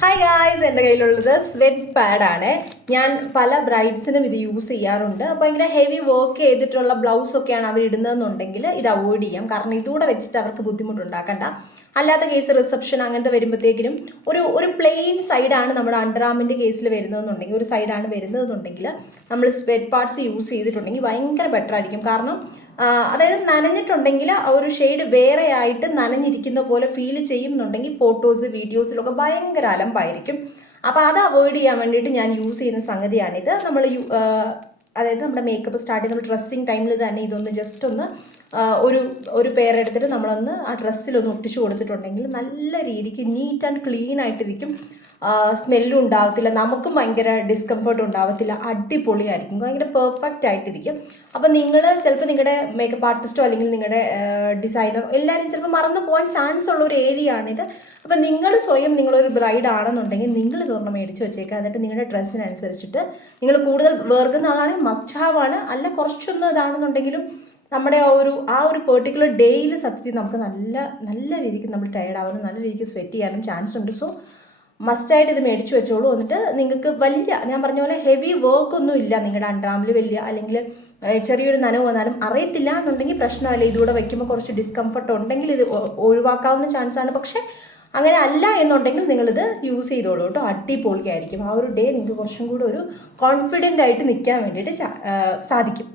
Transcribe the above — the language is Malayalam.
ഹായ് ഗായ്സ്, എൻ്റെ കയ്യിലുള്ളത് സ്വെറ്റ് പാഡാണ്. ഞാൻ പല ബ്രൈഡ്സിനും ഇത് യൂസ് ചെയ്യാറുണ്ട്. ഭയങ്കര ഹെവി വർക്ക് ചെയ്തിട്ടുള്ള ബ്ലൗസൊക്കെയാണ് അവർ ഇടുന്നതെന്നുണ്ടെങ്കിൽ ഇത് അവോയ്ഡ് ചെയ്യാം. കാരണം ഇതുകൂടെ വെച്ചിട്ട് അവർക്ക് ബുദ്ധിമുട്ടുണ്ടാക്കണ്ട. അല്ലാത്ത കേസ് റിസപ്ഷൻ അങ്ങനത്തെ വരുമ്പോഴത്തേക്കിനും ഒരു പ്ലെയിൻ സൈഡാണ് നമ്മുടെ അണ്ടർആമിൻ്റെ കേസിൽ വരുന്നതെന്നുണ്ടെങ്കിൽ, ഒരു സൈഡാണ് വരുന്നതെന്നുണ്ടെങ്കിൽ നമ്മൾ സ്വെറ്റ് പാഡ്സ് യൂസ് ചെയ്തിട്ടുണ്ടെങ്കിൽ ഭയങ്കര ബെറ്റർ ആയിരിക്കും. കാരണം അതായത് നനഞ്ഞിട്ടുണ്ടെങ്കിൽ ആ ഒരു ഷെയ്ഡ് വേറെ ആയിട്ട് നനഞ്ഞിരിക്കുന്ന പോലെ ഫീൽ ചെയ്യുന്നുണ്ടെങ്കിൽ ഫോട്ടോസ് വീഡിയോസിലൊക്കെ ഭയങ്കര അലമ്പായിരിക്കും. അപ്പോൾ അത് അവോയ്ഡ് ചെയ്യാൻ വേണ്ടിയിട്ട് ഞാൻ യൂസ് ചെയ്യുന്ന സംഗതിയാണിത്. അതായത് നമ്മുടെ മേക്കപ്പ് സ്റ്റാർട്ട് ചെയ്യുന്ന ഡ്രസ്സിങ് ടൈമിൽ തന്നെ ഇതൊന്ന് ജസ്റ്റ് ഒന്ന് ഒരു പേരെടുത്തിട്ട് നമ്മളൊന്ന് ആ ഡ്രസ്സിലൊന്ന് ഒട്ടിച്ചു കൊടുത്തിട്ടുണ്ടെങ്കിൽ നല്ല രീതിക്ക് നീറ്റ് ആൻഡ് ക്ലീൻ ആയിട്ടിരിക്കും. സ്മെല്ലും ഉണ്ടാവത്തില്ല, നമുക്കും ഭയങ്കര ഡിസ്കംഫർട്ട് ഉണ്ടാവത്തില്ല, അടിപൊളിയായിരിക്കും, ഭയങ്കര പെർഫെക്റ്റ് ആയിട്ടിരിക്കും. അപ്പോൾ നിങ്ങൾ ചിലപ്പോൾ നിങ്ങളുടെ മേക്കപ്പ് ആർട്ടിസ്റ്റോ അല്ലെങ്കിൽ നിങ്ങളുടെ ഡിസൈനറോ എല്ലാവരും ചിലപ്പോൾ മറന്നു പോകാൻ ചാൻസ് ഉള്ള ഒരു ഏരിയ ആണിത്. അപ്പോൾ നിങ്ങൾ സ്വയം നിങ്ങളൊരു ബ്രൈഡ് ആണെന്നുണ്ടെങ്കിൽ നിങ്ങൾ ഇതൊരെണ്ണം മേടിച്ച് വെച്ചേക്കുക. എന്നിട്ട് നിങ്ങളുടെ ഡ്രസ്സിനനുസരിച്ചിട്ട് നിങ്ങൾ കൂടുതൽ വേർക്കുന്ന ആളാണെങ്കിൽ മസ്റ്റ് ഹാവ് ആണ്. അല്ല കുറച്ചൊന്നും ഇതാണെന്നുണ്ടെങ്കിലും നമ്മുടെ ആ ഒരു പെർട്ടിക്കുലർ ഡേയിൽ സത്യത്തിൽ നമുക്ക് നല്ല രീതിക്ക് നമ്മൾ ടയർഡ് ആവാനും നല്ല രീതിക്ക് സ്വെറ്റ് ചെയ്യാനും ചാൻസ് ഉണ്ട്. സോ മസ്റ്റായിട്ട് ഇത് മേടിച്ച് വെച്ചോളൂ. എന്നിട്ട് നിങ്ങൾക്ക് ഞാൻ പറഞ്ഞ പോലെ ഹെവി വർക്കൊന്നും ഇല്ല നിങ്ങളുടെ അണ്ടർആമിൽ വലിയ, അല്ലെങ്കിൽ ചെറിയൊരു നനവ് വന്നാലും അറിയത്തില്ല എന്നുണ്ടെങ്കിൽ പ്രശ്നമല്ല. ഇതുകൂടെ വയ്ക്കുമ്പോൾ കുറച്ച് ഡിസ്കംഫർട്ട് ഉണ്ടെങ്കിൽ ഇത് ഒഴിവാക്കാവുന്ന ചാൻസാണ്. പക്ഷേ അങ്ങനെ അല്ല എന്നുണ്ടെങ്കിൽ നിങ്ങളിത് യൂസ് ചെയ്തോളൂ കേട്ടോ, അടിപൊളിയായിരിക്കും. ആ ഒരു ഡേ നിങ്ങൾക്ക് കുറച്ചും കൂടെ ഒരു കോൺഫിഡൻ്റ് ആയിട്ട് നിൽക്കാൻ വേണ്ടിയിട്ട് സാധിക്കും.